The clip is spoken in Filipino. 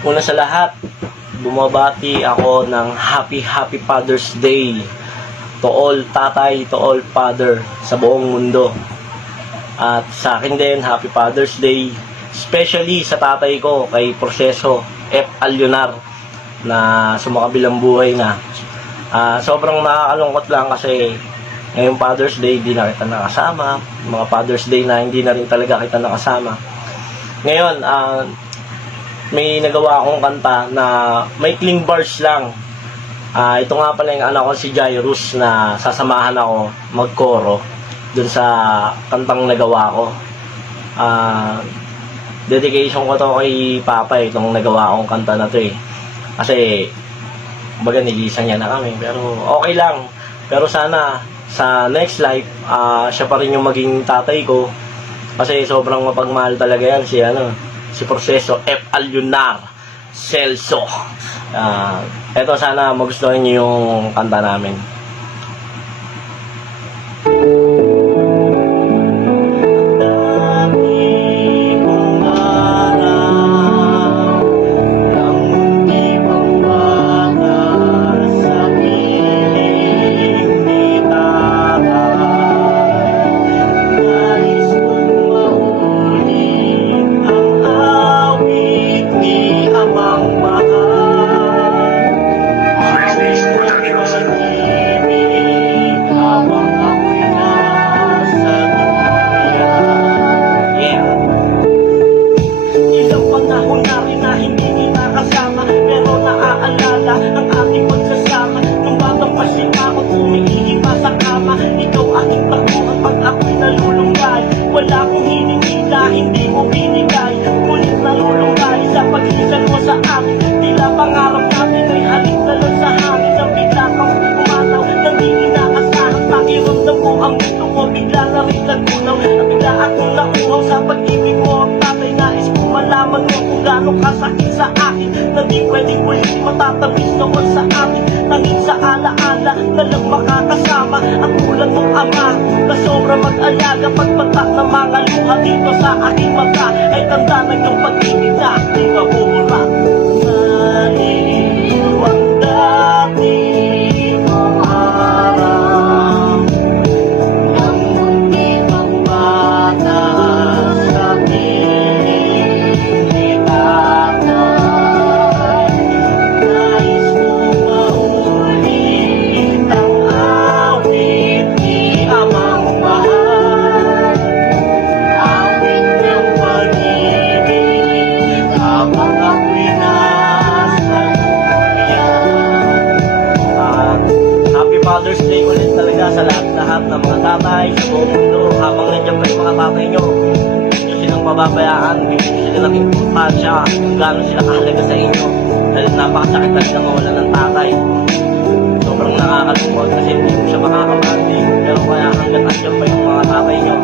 Una sa lahat, bumabati ako ng Happy Father's Day to all tatay, to all father sa buong mundo. At sa akin din, Happy Father's Day, especially sa tatay ko, kay Proseso F. Alionar, na sumakabilang buhay na. Sobrang nakakalungkot lang kasi ngayong Father's Day, di na kita nakasama. Mga Father's Day na hindi na rin talaga kita nakasama. Ngayon, may nagawa akong kanta na may cling bars lang. Ito nga pala yung anak ko si Jairus na sasamahan ako magkoro dun sa kantang nagawa ko. Dedication ko to kay Papa itong nagawa akong kanta na to eh. Kasi baga nilisa niya na kami, pero okay lang. Pero sana sa next life siya pa rin yung maging tatay ko kasi sobrang mapagmahal talaga yan si Proseso F. Alionar Celso. Eto, sana magustuhan niyo yung kanta namin. Wala akong hininila, hindi mo binigay. Kulit na lulunggay sa paglisan mo sa akin. Tila pangarap natin ay halik na lang sa hangin. Nang bigla kang pumanaw, nang di inaasahan. Pakiramdam ko ang mundo ko, bigla na rin nagunaw. At bigla akong nauhaw sa pag-ibig mo ang tatay. Nais ko malaman mo kung gano'ng kasakit sa akin, na di pwedeng ulit matatamis noon sa akin. Tanging sa alaala na lang makakasama ang tulad mong ama na sobra mag-alaga. Pagpatak ng mga luha dito sa aking mata ay tanda ng iyong pag-ibig na di mabubura. Maliw ang dati mong araw ng mundi mong bata sa piling ni tatay. Nais kong maulit ang awit ni amang mahal, awit ng pag-ibig habang ako'y nasa luya. Happy Father's Day ulit talaga sa lahat-lahat ng mga tatay sa buong mundo. Habang nandiyan pa yung mga tatay nyo, hindi nyo silang pababayaan, hindi nyo sila ng importansya kung gano'n sila kahalaga sa inyo. Dahil napakasakit talaga mawalan ng tatay. Sobrang nakakalungkot kasi hindi mo siya makakamahal. Pero kaya hanggat nandiyan pa yung mga tatay nyo,